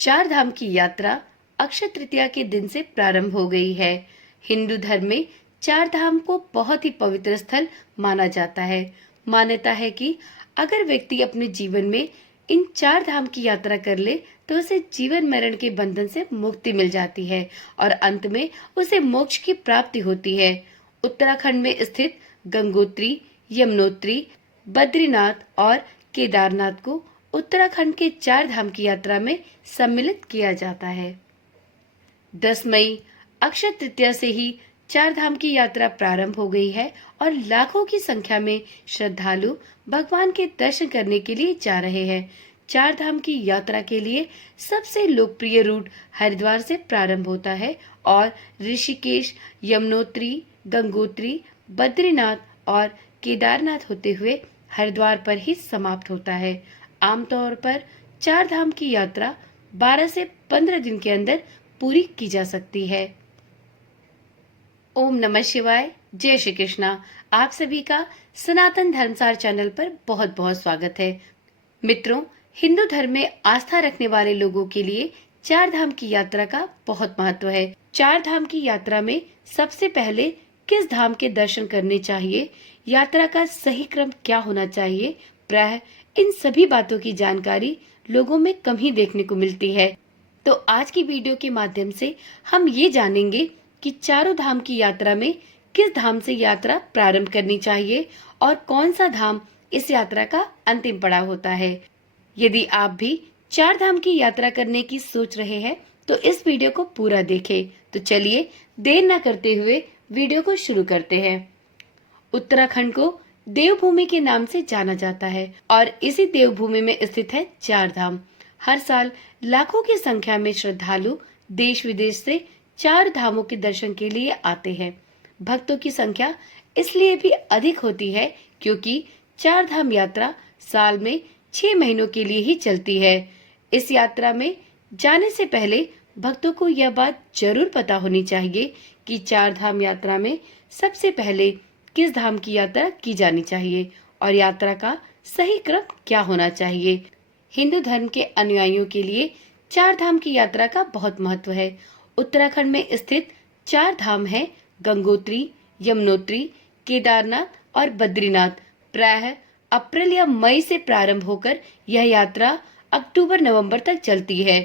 चार धाम की यात्रा अक्षय तृतीया के दिन से प्रारंभ हो गई है। हिंदू धर्म में चार धाम को बहुत ही पवित्र स्थल माना जाता है। मान्यता है कि अगर व्यक्ति अपने जीवन में इन चार धाम की यात्रा कर ले तो उसे जीवन मरण के बंधन से मुक्ति मिल जाती है और अंत में उसे मोक्ष की प्राप्ति होती है। उत्तराखंड में स्थित गंगोत्री, यमुनोत्री, बद्रीनाथ और केदारनाथ को उत्तराखंड के चार धाम की यात्रा में सम्मिलित किया जाता है। 10 मई अक्षय तृतीया से ही चार धाम की यात्रा प्रारंभ हो गई है और लाखों की संख्या में श्रद्धालु भगवान के दर्शन करने के लिए जा रहे हैं। चार धाम की यात्रा के लिए सबसे लोकप्रिय रूट हरिद्वार से प्रारंभ होता है और ऋषिकेश, यमुनोत्री, गंगोत्री, बद्रीनाथ और केदारनाथ होते हुए हरिद्वार पर ही समाप्त होता है। आमतौर पर चार धाम की यात्रा 12 से 15 दिन के अंदर पूरी की जा सकती है। ओम नमः शिवाय, जय श्री कृष्णा। आप सभी का सनातन धर्मसार चैनल पर बहुत बहुत स्वागत है। मित्रों, हिंदू धर्म में आस्था रखने वाले लोगों के लिए चार धाम की यात्रा का बहुत महत्व है। चार धाम की यात्रा में सबसे पहले किस धाम के दर्शन करने चाहिए, यात्रा का सही क्रम क्या होना चाहिए, प्रायः इन सभी बातों की जानकारी लोगों में कम ही देखने को मिलती है। तो आज की वीडियो के माध्यम से हम ये जानेंगे कि चारों धाम की यात्रा में किस धाम से यात्रा प्रारंभ करनी चाहिए और कौन सा धाम इस यात्रा का अंतिम पड़ाव होता है। यदि आप भी चार धाम की यात्रा करने की सोच रहे हैं तो इस वीडियो को पूरा देखें। तो चलिए देर न करते हुए वीडियो को शुरू करते हैं। उत्तराखंड को देवभूमि के नाम से जाना जाता है और इसी देवभूमि में स्थित है चार धाम। हर साल लाखों की संख्या में श्रद्धालु देश विदेश से चार धामों के दर्शन के लिए आते हैं। भक्तों की संख्या इसलिए भी अधिक होती है क्योंकि चार धाम यात्रा साल में 6 महीनों के लिए ही चलती है। इस यात्रा में जाने से पहले भक्तों को यह बात जरूर पता होनी चाहिए कि चार धाम यात्रा में सबसे पहले किस धाम की यात्रा की जानी चाहिए और यात्रा का सही क्रम क्या होना चाहिए। हिंदू धर्म के अनुयायियों के लिए चार धाम की यात्रा का बहुत महत्व है। उत्तराखंड में स्थित चार धाम हैं गंगोत्री, यमुनोत्री, केदारनाथ और बद्रीनाथ। प्रायः अप्रैल या मई से प्रारंभ होकर यह यात्रा अक्टूबर-नवंबर तक चलती है।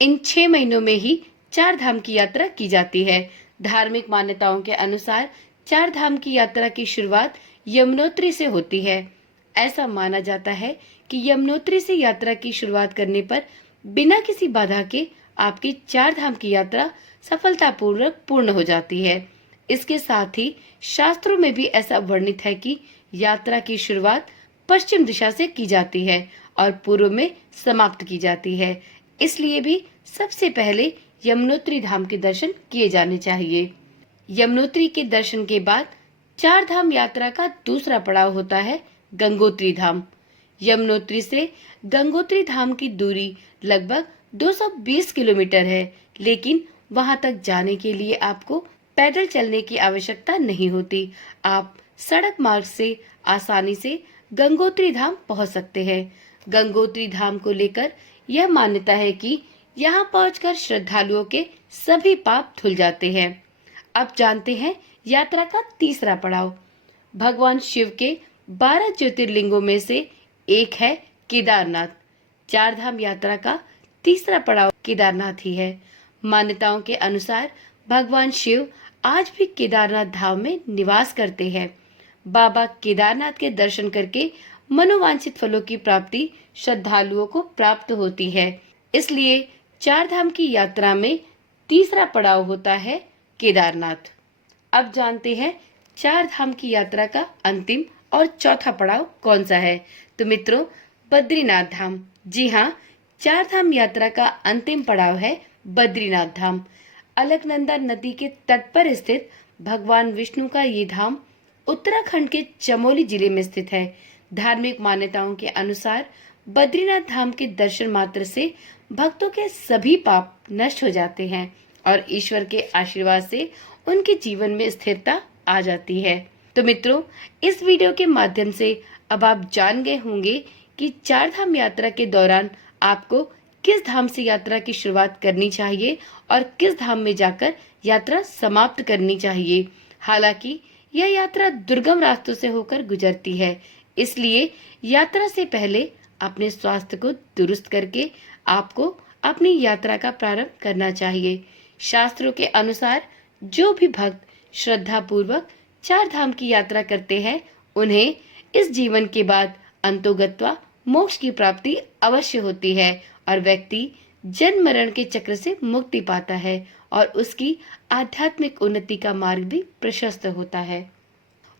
इन 6 महीनों में ही चार धाम की यात्रा की जाती है। धार्मिक मान्यताओं के अनुसार चार धाम की यात्रा की शुरुआत यमुनोत्री से होती है। ऐसा माना जाता है कि यमुनोत्री से यात्रा की शुरुआत करने पर बिना किसी बाधा के आपकी चार धाम की यात्रा सफलतापूर्वक पूर्ण हो जाती है। इसके साथ ही शास्त्रों में भी ऐसा वर्णित है कि यात्रा की शुरुआत पश्चिम दिशा से की जाती है और पूर्व में समाप्त की जाती है। इसलिए भी सबसे पहले यमुनोत्री धाम के दर्शन किए जाने चाहिए। यमुनोत्री के दर्शन के बाद चार धाम यात्रा का दूसरा पड़ाव होता है गंगोत्री धाम। यमुनोत्री से गंगोत्री धाम की दूरी लगभग 220 किलोमीटर है, लेकिन वहां तक जाने के लिए आपको पैदल चलने की आवश्यकता नहीं होती। आप सड़क मार्ग से आसानी से गंगोत्री धाम पहुंच सकते हैं। गंगोत्री धाम को लेकर यह मान्यता है कि यहां पहुंचकर श्रद्धालुओं के सभी पाप धुल जाते हैं। अब जानते हैं यात्रा का तीसरा पड़ाव। भगवान शिव के 12 ज्योतिर्लिंगों में से एक है केदारनाथ। चार धाम यात्रा का तीसरा पड़ाव केदारनाथ ही है। मान्यताओं के अनुसार भगवान शिव आज भी केदारनाथ धाम में निवास करते हैं। बाबा केदारनाथ के दर्शन करके मनोवांछित फलों की प्राप्ति श्रद्धालुओं को प्राप्त होती है। इसलिए चार धाम की यात्रा में तीसरा पड़ाव होता है केदारनाथ। अब जानते हैं चार धाम की यात्रा का अंतिम और चौथा पड़ाव कौन सा है। तो मित्रों, बद्रीनाथ धाम। जी हाँ, चार धाम यात्रा का अंतिम पड़ाव है बद्रीनाथ धाम। अलकनंदा नदी के तट पर स्थित भगवान विष्णु का ये धाम उत्तराखंड के चमोली जिले में स्थित है। धार्मिक मान्यताओं के अनुसार बद्रीनाथ धाम के दर्शन मात्र से भक्तों के सभी पाप नष्ट हो जाते हैं और ईश्वर के आशीर्वाद से उनके जीवन में स्थिरता आ जाती है। तो मित्रों, इस वीडियो के माध्यम से अब आप जान गए होंगे कि चार धाम यात्रा के दौरान आपको किस धाम से यात्रा की शुरुआत करनी चाहिए और किस धाम में जाकर यात्रा समाप्त करनी चाहिए। हालांकि यह यात्रा दुर्गम रास्तों से होकर गुजरती है, इसलिए यात्रा से पहले अपने स्वास्थ्य को दुरुस्त करके आपको अपनी यात्रा का प्रारंभ करना चाहिए। शास्त्रों के अनुसार जो भी भक्त श्रद्धा पूर्वक चार धाम की यात्रा करते हैं, उन्हें इस जीवन के बाद अंतोगत्वा मोक्ष की प्राप्ति अवश्य होती है और व्यक्ति जन्म मरण के चक्र से मुक्ति पाता है और उसकी आध्यात्मिक उन्नति का मार्ग भी प्रशस्त होता है।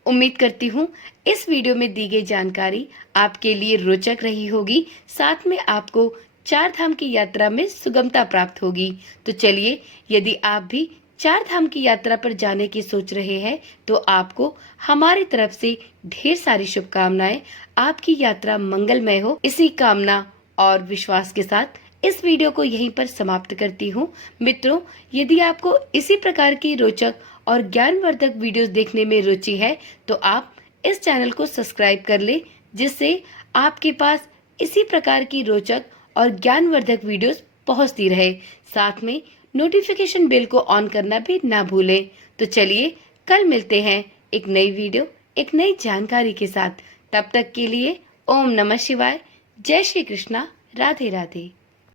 उम्मीद करती हूँ इस वीडियो में दी गई जानकारी आपके लिए रोचक रही होगी, साथ में आपको चार धाम की यात्रा में सुगमता प्राप्त होगी। तो चलिए, यदि आप भी चार धाम की यात्रा पर जाने की सोच रहे हैं तो आपको हमारी तरफ से ढेर सारी शुभकामनाएं। आपकी यात्रा मंगलमय हो, इसी कामना और विश्वास के साथ इस वीडियो को यहीं पर समाप्त करती हूँ। मित्रों, यदि आपको इसी प्रकार की रोचक और ज्ञानवर्धक वीडियोस देखने में रुचि है तो आप इस चैनल को सब्सक्राइब कर ले, जिससे आपके पास इसी प्रकार की रोचक और ज्ञानवर्धक वीडियोस पहुंचती रहे। साथ में नोटिफिकेशन बेल को ऑन करना भी ना भूलें। तो चलिए, कल मिलते हैं एक नई वीडियो, एक नई जानकारी के साथ। तब तक के लिए ओम नमः शिवाय, जय श्री कृष्णा, राधे राधे।